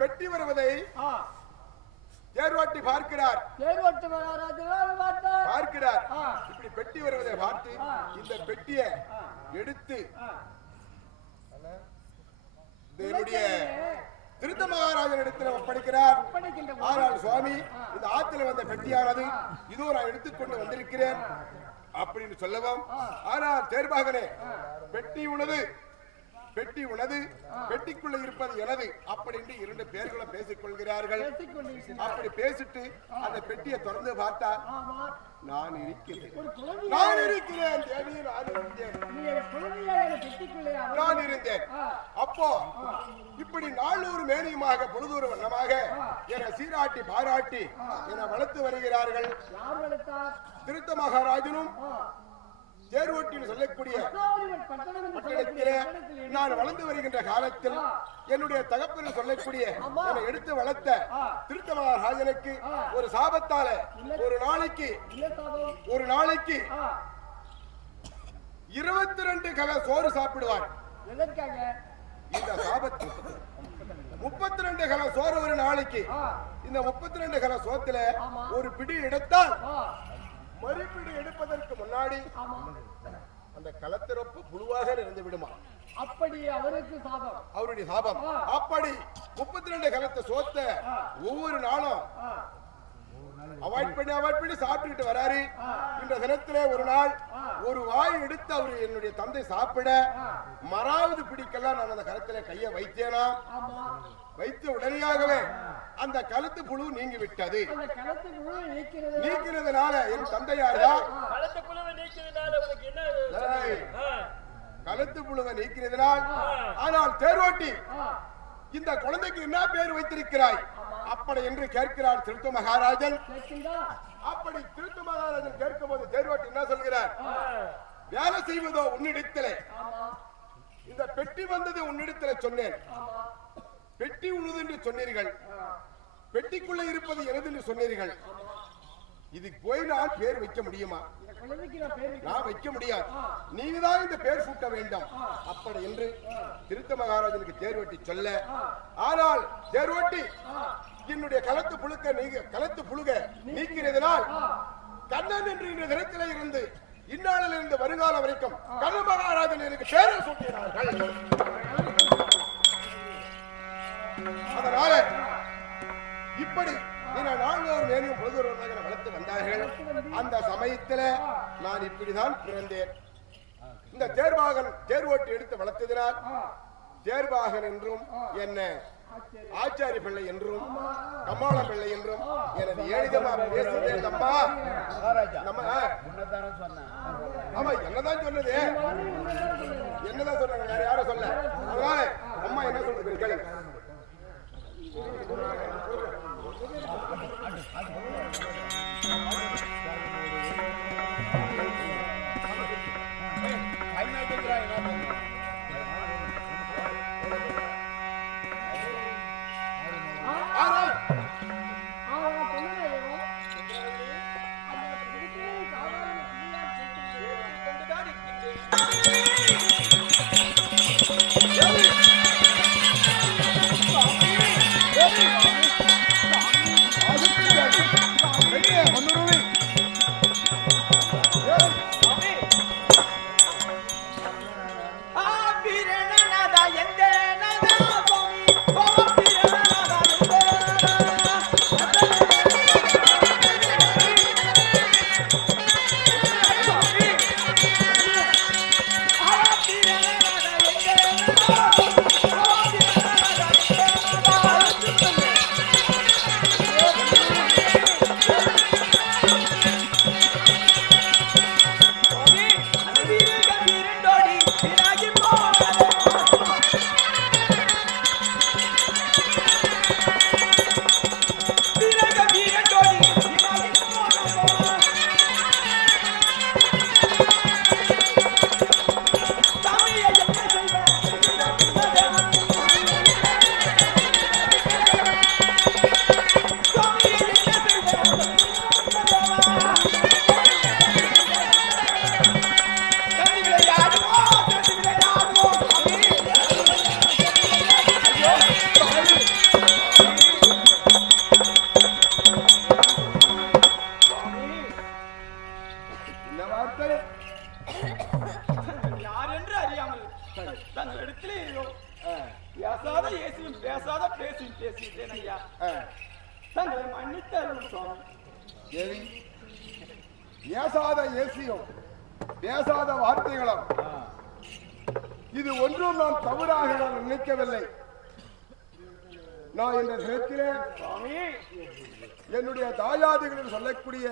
பெட்டி வருவதை தேர்வாட்டி பார்க்கிறார். பார்க்கிறார். இப்படி பெட்டி வருவதை பார்த்து இந்த பெட்டியை எடுத்து என்னுடைய திருத்த மகாராஜன் இடத்துல ஒப்படைக்கிறார். ஆனால் சுவாமி, இந்த ஆத்துல வந்த பெட்டியானது இதோ நான் எடுத்துக்கொண்டு வந்திருக்கிறேன் அப்படின்னு சொல்லவும், ஆனால் தேர்பாகனே, பெட்டி உனது, பெட்டி உனது, பெட்டிக்குள்ள இருப்பது எனது அப்படி என்று இரண்டு பேர்களும் பேசிக் கொள்கிறார்கள். அப்படி பேசிட்டு அந்த பெட்டியை திறந்து பார்த்தா, நான் இருக்கிறேன், நான் இருக்கிறேன், நான் இருந்தேன். அப்போ இப்படி நாளூறு மேனியுமாக பொழுதூறு வண்ணமாக என சீராட்டி பாராட்டி என வளர்த்து வருகிறார்கள். திருத்த மகாராஜனும் தேர்வோட்டின்னு சொல்லக்கூடிய நான் வளர்ந்து வருகின்ற காலத்தில் என்னுடைய தகப்பன் சொல்லக்கூடிய என்னை எடுத்து வளர்த்த திருத்த மகாராஜனுக்கு ஒரு சாபத்தால ஒரு நாளைக்கு 22 கல சோறு சாப்பிடுவார். இந்த சாபத்து 32 கல சோறு ஒரு நாளைக்கு. இந்த 32 கல சோத்துல ஒரு பிடி எடுத்தால் மறுபிடி எடுப்பதற்கு முன்னாடி அந்த களத்திறப்பு புழுவாக இருந்து விடுமா. அப்படி அவருக்கு சாபம், அவருடைய சாபம். அப்படி 32 கலத்தை சோத்த ஒவ்வொரு நாளும் அவாய்ட் பண்ணி சாப்பிட்டுட்டு வராரு. இந்த தினத்திலே ஒரு நாள் ஒரு வாய் எடுத்து அவர் என்னுடைய தந்தை சாப்பிட மறாவது பிடிக்கலாம் நான் அந்த கலத்திலே கையை வைத்தேனா, வைத்த உடனடியாகவே அந்த கழுத்து புழு நீங்கி விட்டது. நீக்கிறதுனால என் தந்தையாரா கழுத்து புழுவை நீக்கிறதுனால். ஆனால் தேர்வோட்டி, இந்த குழந்தைக்கு என்ன பேர் வைத்திருக்கிறாய் அப்படி என்று கேட்கிறார் திருத்த மகாராஜன். அப்படி திருத்த மகாராஜன் கேட்கும் போது தேர்வோட்டி என்ன சொல்கிறார்? வேலை செய்வதோ உன்னிடத்திலே, இந்த பெட்டி வந்தது உன்னிடத்திலே சொன்னேன், பெட்டி உழுது என்று சொன்னீர்கள், பெட்டிக்குள்ள இருப்பது எனது என்று சொன்னீர்கள். இதுக்கு போய் நான் பேர் வைக்க முடியுமா? நான் வைக்க முடியாது, நீதான் இந்த பேர் சூட்ட வேண்டும் அப்படி என்று திருத்த மகாராஜனுக்கு தேர்வட்டி சொல்ல, ஆனால் தேர்வட்டி என்னுடைய களத்து புழுக நீக்கிறதுனால் கண்ணன் என்று இந்த தினத்திலே இருந்து இந்நாளில் இருந்து வருங்காலம் வரைக்கும் கண்ண மகாராஜன் எனக்கு பேரை சூட்டினார்கள். அதனால இப்படி நாள்தோறும் மேலும் பொழுதொரு வளர்த்து வந்தார்கள். அந்த சமயத்துல நான் இப்படிதான் பிறந்தேன். இந்த தேர்வோட்டி எடுத்து வளர்த்ததினால் தேர்பாகன் என்றும் என்ன ஆச்சாரி பிள்ளை என்றும் கம்மாள பிள்ளை என்றும் எனது எளிதமா பேசுகிறேன். அம்மா நம்ம ஆமா என்னதான் சொன்னது, என்னதான் சொன்னாங்க, வேற யாரும் சொல்ல. அதனால அம்மா என்ன சொல்றது கேளுங்க. எந்த ஏசியும் பேசாத ஏசியும் பேசாத பேசியும் பேசிட்டேன் ஐயா. தங்களை மன்னித்து அருளும் சுவாமி. தேவி, பேசாத ஏசியும் பேசாத வார்த்தைகளும் இது ஒன்றும் நான் தவறாக நான் நினைக்கவில்லை. நான் இந்த நினைக்கிறேன் சுவாமி, என்னுடைய தாயாதிகளில் சொல்லக்கூடிய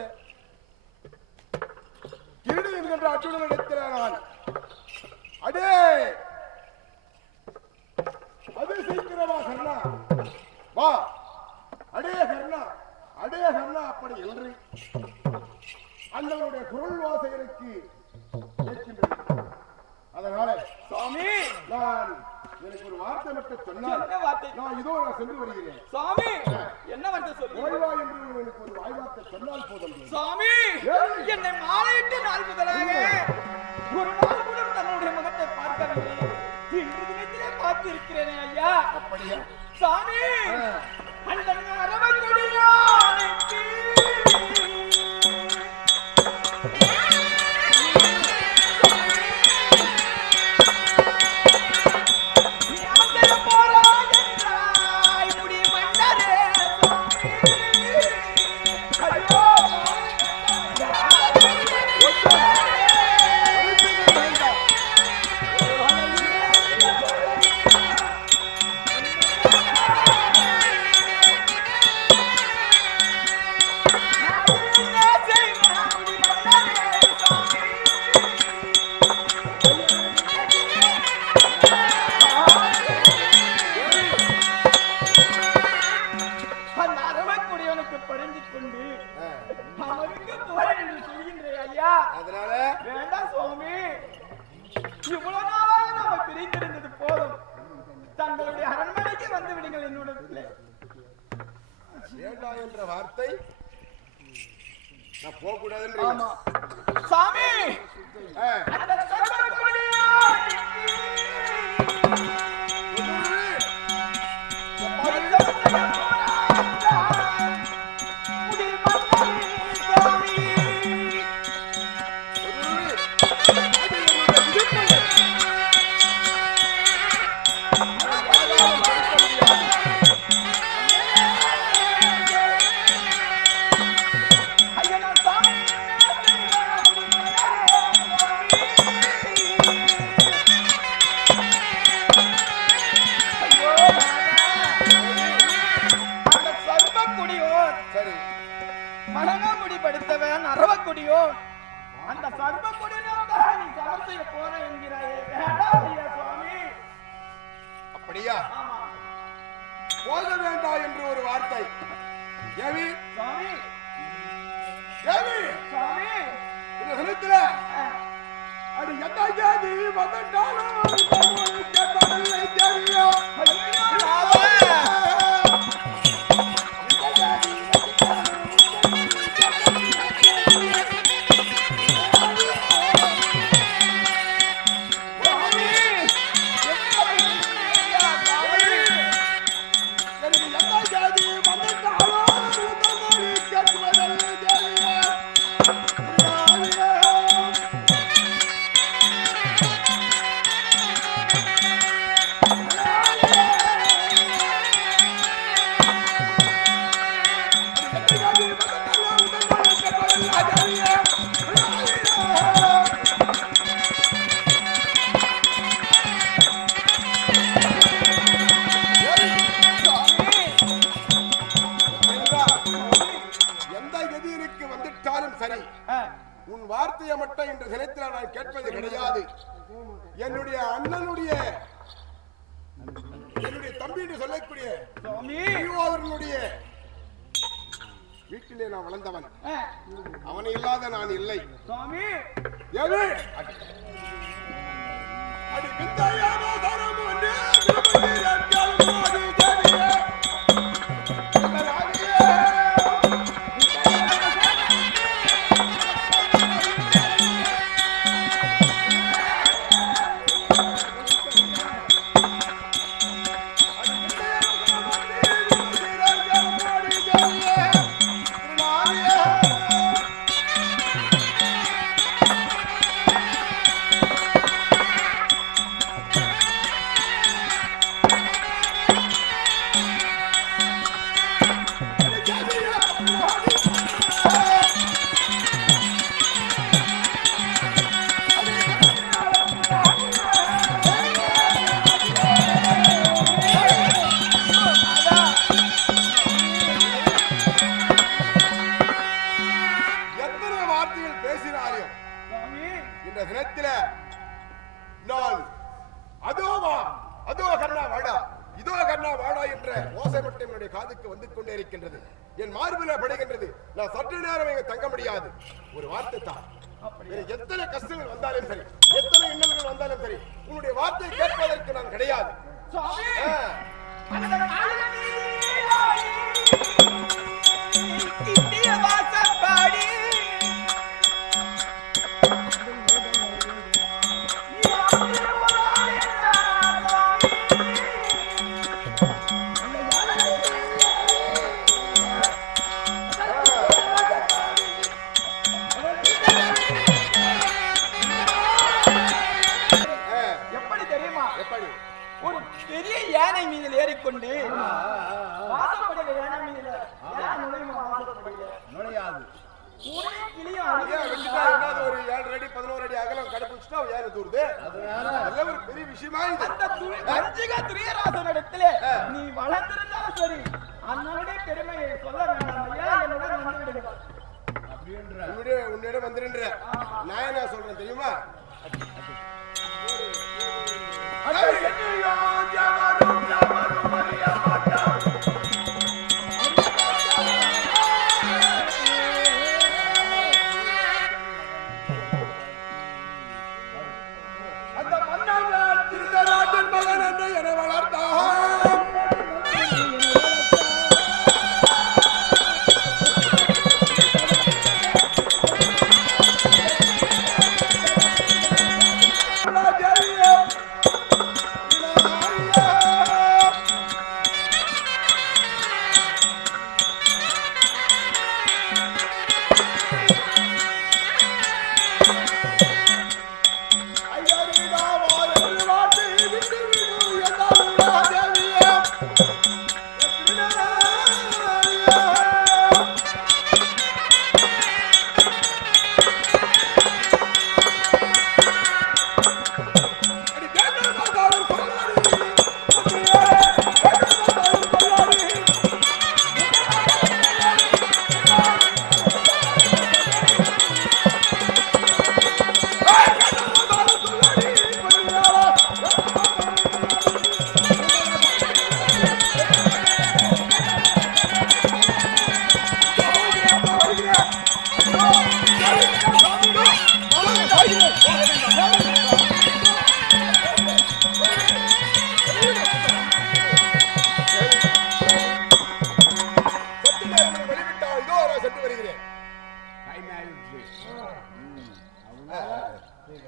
கிரீடு என்கின்ற அச்சுடன் எடுக்கிறேன் நான். அடே அது சீக்கிரமா கர்ணா வா, அடே கர்ணா, அடே கர்ணா அப்படி என்று அண்ணனுடைய குரல் வாசகருக்கு கேட்கின்றது. அதனால சுவாமி, நான் எனக்கு ஒரு வார்த்தை மட்டும் சொன்னால் என்ன வார்த்தை? நான் இதோ நான் சென்று வருகிறேன். சுவாமி, என்ன வார்த்தை சொல்லு? ஓய்வா என்று எனக்கு ஒரு வாய்வார்த்தை சொன்னால் போதும். சுவாமி, என்னை மாலையிட்டு நாள் முதலாக ஒரு நாள் கூட தன்னுடைய முகத்தை பார்க்கவில்லை. இன்று தினத்திலே பார்த்து இருக்கிறேனே ஐயா. அப்படியா? சாமி, அந்த அரவக்குடியானுக்கு என்ற வார்த்தை நான் போக கூடாது. சாமி, மகனாமுடி படித்தவன் அரவக்குடியோ அந்த சர்வக்குடியிலும் நீ சமர் செய்ய போற என்கிறாயே. சுவாமி, அப்படியா? போக வேண்டாம் என்று ஒரு வார்த்தை. ஏவி சுவாமி, ஏவி சுவாமி, இந்த நிலத்துல அது எந்த ஜாதி வந்தாலும் கேட்பதில்லை. தேவியோ உன் வார்த்தையை மட்டும் இன்று தினத்தில் நான் கேட்பது கிடையாது. என்னுடைய அண்ணனுடைய என்னுடைய தம்பி என்று சொல்லக்கூடிய அவர்களுடைய வீட்டிலே நான் வளர்ந்தவன். அவனை இல்லாத நான் இல்லை. அது விந்தையான தரம் ஒன்று கர்ணா வாடா என்ற ஓசை மட்டும் என்னுடைய காதுக்கு வந்து கொண்டே இருக்கின்றது. என் மார்பில படுகின்றது. நான் சற்று நேரம் இங்க தங்க முடியாது. ஒரு வார்த்தை தான். எத்தனை கஷ்டங்கள் வந்தாலும் சரி, எத்தனை இன்னல்கள் வந்தாலும் சரி, உன்னுடைய வார்த்தை கேட்பதற்கு நான் கிடையாது. சுவாமி இந்திய வாசப்பாடி எப்படி தெரியுமா? எப்படி? ஒரு பெரிய யானை மீதில் ஏறிக்கொண்டு வாசப்படியில யானை மீதில் யானை நுழையுமா? வாசப்படியில நுழையாது. ஒரே கிளியும் ஐயா, வெட்டிட்டா என்னது ஒரு 7 அடி 11 அடி அகலம் கடைபிடிச்சுட்டா ஏன் தூருது? அதெல்லாம் ஒரு பெரிய விஷயமா இது? அந்த கஞ்சிகா துரியராசனிடத்திலே நீ வளர்ந்திருந்தாலும் சரி அண்ணனுடைய பெருமையை சொல்ல வேண்டாம் ஐயா, என்னுடன் வந்துவிடுங்கள். உன்னிடம் வந்துருன்ற நான் என்ன சொல்றேன் தெரியுமா? அந்த மன்னன் திருநாட்டின் மகன் என்று என வளர்த்தான்.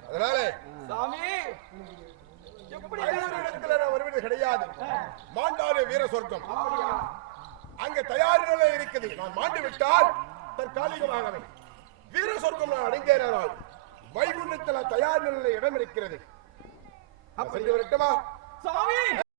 அதனால சாமி எப்படி இடத்துல நான் வருவது கிடையாது. மாண்டாடு வீர சொர்க்கம் அங்க தயார் நிலை இருக்குது. நான் மாண்டு விட்டால் தற்காலிகமாகவே வீர சொர்க்கம் நான் அடைந்தேனால் வைகுண்டத்தில் தயார் நிலை இடம் இருக்கிறது. சென்று வரட்டுமா? சாமி